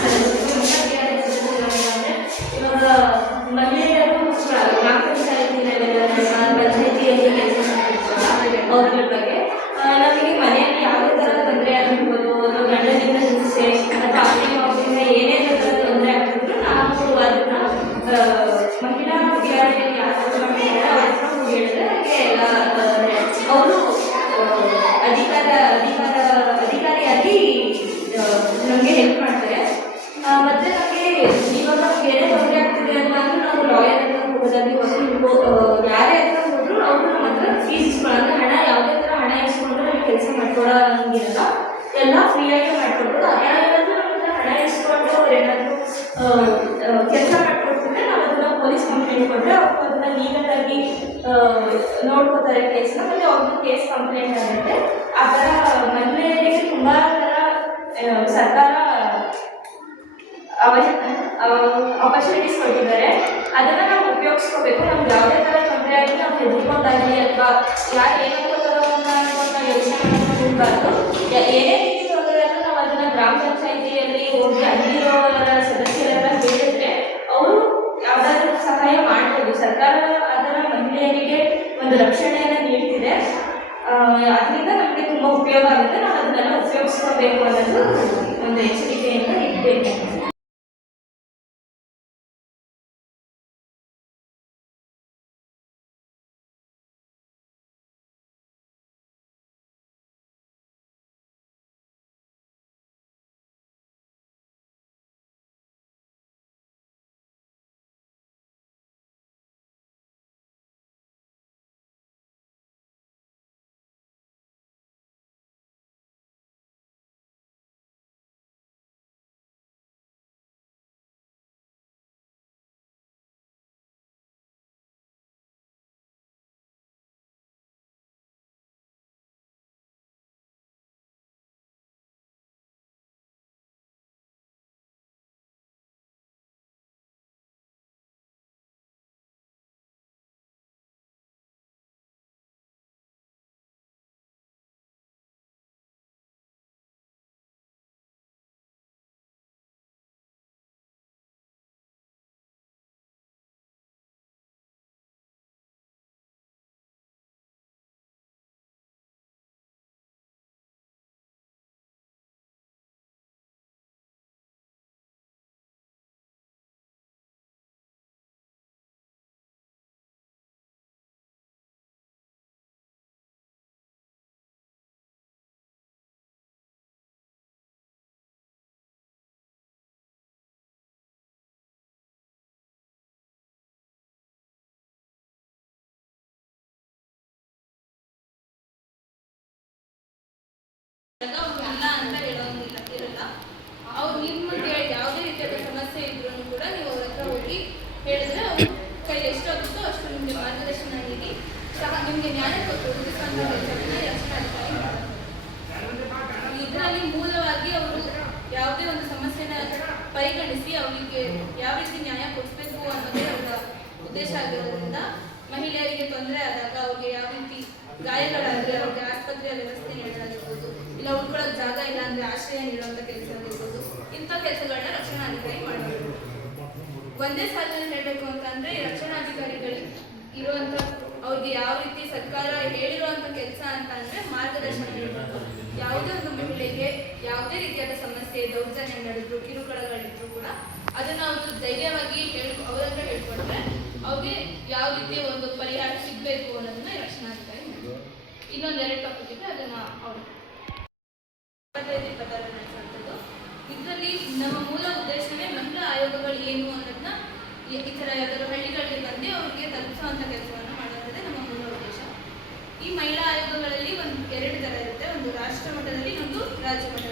ಸದಸ್ಯರು ಇವಾಗ ಮಹಿಳೆಯರು ಗ್ರಾಮ ಪಂಚಾಯತಿ ಪಂಚಾಯತಿಯಲ್ಲಿ ಕೆಲಸ ಮಾಡ್ತಿರ್ತಾರಲ್ಲ ಅವ್ರ ಬಗ್ಗೆ ನಮಗೆ ಮನೆಯಲ್ಲಿ ಯಾವುದೇ ಥರ ತೊಂದರೆ ಆಗಿರ್ಬೋದು ಅಥವಾ ಗಂಡನಿಂದ ಹಿಂಸೆ ಅಥವಾ ಅವರಿಂದ ಏನೇ ಥರ ತೊಂದರೆ ಆಗ್ತಿದ್ರು ನಾವು ಅದನ್ನ ಮಹಿಳಾ ವಿಹಾರದಲ್ಲಿ ಯಾರು ಮಾಡಿದ್ದಾರೆ ಅವ್ರ ಹತ್ರ ಹೋಗಿ ಹೇಳಿದ್ರೆ ಹಾಗೆ ಎಲ್ಲ ಅವರು ಅಧಿಕಾರಿಯಾಗಿ ನಮಗೆ ಹೆಲ್ಪ್ ಮಾಡ್ತಾರೆ. ಮತ್ತೆ ನಮಗೆ ಇವಾಗ ನಮ್ಗೆ ಏನೇ ತೊಂದರೆ ಆಗ್ತಿದೆ ಅಂತಂದ್ರೆ ನಾವು ಲಾಯರ್ ಹತ್ರ ಹೋಗೋದಾಗಿ ಯಾರೇ ಹತ್ರ ಹೋದ್ರು ಅವರು ನಮ್ಮ ಹತ್ರ ಫೀಸ್ ಇಸ್ಕೊಳ್ಳೋದು ಹಣ ಯಾವುದೇ ಥರ ಹಣ ಇಸ್ಕೊಂಡ್ರೆ ನಮಗೆ ಕೆಲಸ ಮಾಡ್ಕೊಡೋಂಗಿರಲ್ಲ, ಎಲ್ಲ ಫ್ರೀಯಾಗಿ ಮಾಡ್ಕೊಡ್ಬೋದು. ಯಾರಾದ್ರೂ ನಮ್ಮ ಹತ್ರ ಹಣ ಇಸ್ಕೊಂಡು ಅವ್ರು ಏನಾದರೂ ಕೆಲಸ ಮಾಡ್ಕೊಡ್ತಿದ್ರೆ ನಾವು ಅದನ್ನ ಪೊಲೀಸ್ ಕಂಪ್ಲೇಂಟ್ ಕೊಟ್ಟರೆ ಅವರು ಅದನ್ನ ಲೀಗಲ್ ಆಗಿ ನೋಡ್ಕೋತಾರೆ ಕೇಸ್ನ, ಮತ್ತೆ ಅವ್ರದ್ದು ಕೇಸ್ ಕಂಪ್ಲೇಂಟ್ ಆಗುತ್ತೆ. ಆ ಥರ ಮಹಿಳೆಯರಿಗೆ ತುಂಬ ಥರ ಸರ್ಕಾರ ಆಪರ್ಚುನಿಟೀಸ್ ಕೊಟ್ಟಿದ್ದಾರೆ. ಅದನ್ನು ನಾವು ಉಪಯೋಗಿಸ್ಕೋಬೇಕು. ನಮ್ಗೆ ಯಾವುದೇ ಥರ ತೊಂದರೆ ಆಗಿ ನಾವು ಹೆದರ್ಕೊಂಡಾಗಲಿ ಅಥವಾ ಯಾರು ಏನಾಗ್ಬೋದಾರೋ ಅಂತ ಯೋಚನೆ ಮಾಡಬಾರ್ದು. ಏನೇ ರೀತಿ ತೊಂದರೆ ಆದರೂ ನಾವು ಅದನ್ನು ಗ್ರಾಮ ಪಂಚಾಯಿತಿಯಲ್ಲಿ ಹೋಗಿ ಅಲ್ಲಿರೋರ ಸದಸ್ಯರೆಲ್ಲ ಹೇಳಿದ್ರೆ ಅವರು ಯಾವುದಾದ್ರೂ ಸಹಾಯ ಮಾಡ್ಬೋದು. ಸರ್ಕಾರ ಅದರ ಮಹಿಳೆಯರಿಗೆ ಒಂದು ರಕ್ಷಣೆಯನ್ನು ನೀಡ್ತಿದೆ. ಅದರಿಂದ ನಮಗೆ ತುಂಬ ಉಪಯೋಗ ಆಗುತ್ತೆ. ನಾವು ಅದನ್ನೆಲ್ಲ ಉಪಯೋಗಿಸ್ಕೋಬೇಕು ಅನ್ನೋದು ಒಂದು ಎಚ್ಚರಿಕೆಯಿಂದ ಇರಬೇಕು. ಇಲ್ಲ ಅಂತ ಹೇಳೋಂಗಿಲ್ಲ ಇರಲ್ಲ. ಅವ್ರು ನಿಮಗೆ ಯಾವುದೇ ರೀತಿಯಾದ ಸಮಸ್ಯೆ ಇದ್ರೂ ಕೂಡ ನೀವು ಅವ್ರ ಹತ್ರ ಹೋಗಿ ಹೇಳಿದ್ರೆ ಅವ್ರ ಕೈ ಎಷ್ಟಾಗುತ್ತೋ ಅಷ್ಟು ನಿಮಗೆ ಮಾರ್ಗದರ್ಶನ ನೀಡಿ ಸಹ ನಿಮಗೆ ನ್ಯಾಯ ಕೊಟ್ಟು ಒದಗಿಸುವಂಥ ಕೆಲಸವನ್ನು ರಕ್ಷಣಾಧಿಕಾರಿ ಮಾಡ್ತಾರೆ. ಇದರಲ್ಲಿ ಮೂಲವಾಗಿ ಅವರು ಯಾವುದೇ ಒಂದು ಸಮಸ್ಯೆನ ಪರಿಗಣಿಸಿ ಅವರಿಗೆ ಯಾವ ರೀತಿ ನ್ಯಾಯ ಕೊಡಿಸಬೇಕು ಅನ್ನೋದೇ ಅವರ ಉದ್ದೇಶ ಆಗಿರೋದ್ರಿಂದ ಮಹಿಳೆಯರಿಗೆ ತೊಂದರೆ ಆದಾಗ ಅವ್ರಿಗೆ ಯಾವ ರೀತಿ ಗಾಯಗಳಾದರೆ ಅವ್ರಿಗೆ ಆಸ್ಪತ್ರೆಯ ವ್ಯವಸ್ಥೆ ನೀಡಲಾಗಿರ್ಬೋದು, ಇಲ್ಲ ಉಳ್ಕೊಳ್ಳೋಕೆ ಜಾಗ ಇಲ್ಲ ಅಂದರೆ ಆಶ್ರಯ ನೀಡುವಂಥ ಕೆಲಸ ಆಗಿರ್ಬೋದು, ಇಂಥ ಕೆಲಸಗಳನ್ನ ರಕ್ಷಣಾಧಿಕಾರಿ ಮಾಡಬೇಕು. ಒಂದೇ ಸಾಲಿನಲ್ಲಿ ಹೇಳಬೇಕು ಅಂತಂದರೆ ರಕ್ಷಣಾಧಿಕಾರಿಗಳು ಇರುವಂಥ ಅವ್ರಿಗೆ ಯಾವ ರೀತಿ ಸರ್ಕಾರ ಹೇಳಿರುವಂಥ ಕೆಲಸ ಅಂತ ಅಂದರೆ ಮಾರ್ಗದರ್ಶನ ನೀಡಬೇಕು. ಯಾವುದೇ ಒಂದು ಮಹಿಳೆಗೆ ಯಾವುದೇ ರೀತಿಯಾದ ಸಮಸ್ಯೆ, ದೌರ್ಜನ್ಯ ನಡೆದ್ರು, ಕಿರುಕುಳಗಳಿದ್ರು ಕೂಡ ಅದನ್ನು ಅವರು ಧೈರ್ಯವಾಗಿ ಅವರತ್ರ ಹೇಳ್ಕೊಂಡ್ರೆ ಅವ್ರಿಗೆ ಯಾವ ರೀತಿಯ ಒಂದು ಪರಿಹಾರ ಸಿಗಬೇಕು ಅನ್ನೋದನ್ನ ರಕ್ಷಣಾಧಿಕಾರಿ ಇನ್ನೊಂದೆರಡು ಟಾಪಿಕ್ ಇದೆ, ಅದನ್ನ ಅವರು 25-26 ನಡೆಸುವಂಥದ್ದು. ಇದರಲ್ಲಿ ನಮ್ಮ ಮೂಲ ಉದ್ದೇಶವೇ ಮಹಿಳಾ ಆಯೋಗಗಳು ಏನು ಅನ್ನೋದನ್ನ ಈ ಥರ ಯಾವ್ದಾದ್ರು ಹಳ್ಳಿಗಳಿಗೆ ಬಂದು ಅವ್ರಿಗೆ ತಲುಪಿಸುವಂಥ ಕೆಲಸವನ್ನು ಮಾಡೋದೇ ನಮ್ಮ ಮೂಲ ಉದ್ದೇಶ. ಈ ಮಹಿಳಾ ಆಯೋಗಗಳಲ್ಲಿ ಎರಡು ಥರ ಇರುತ್ತೆ, ಒಂದು ರಾಷ್ಟ್ರ ಮಟ್ಟದಲ್ಲಿ, ಒಂದು ರಾಜ್ಯ ಮಟ್ಟದಲ್ಲಿ.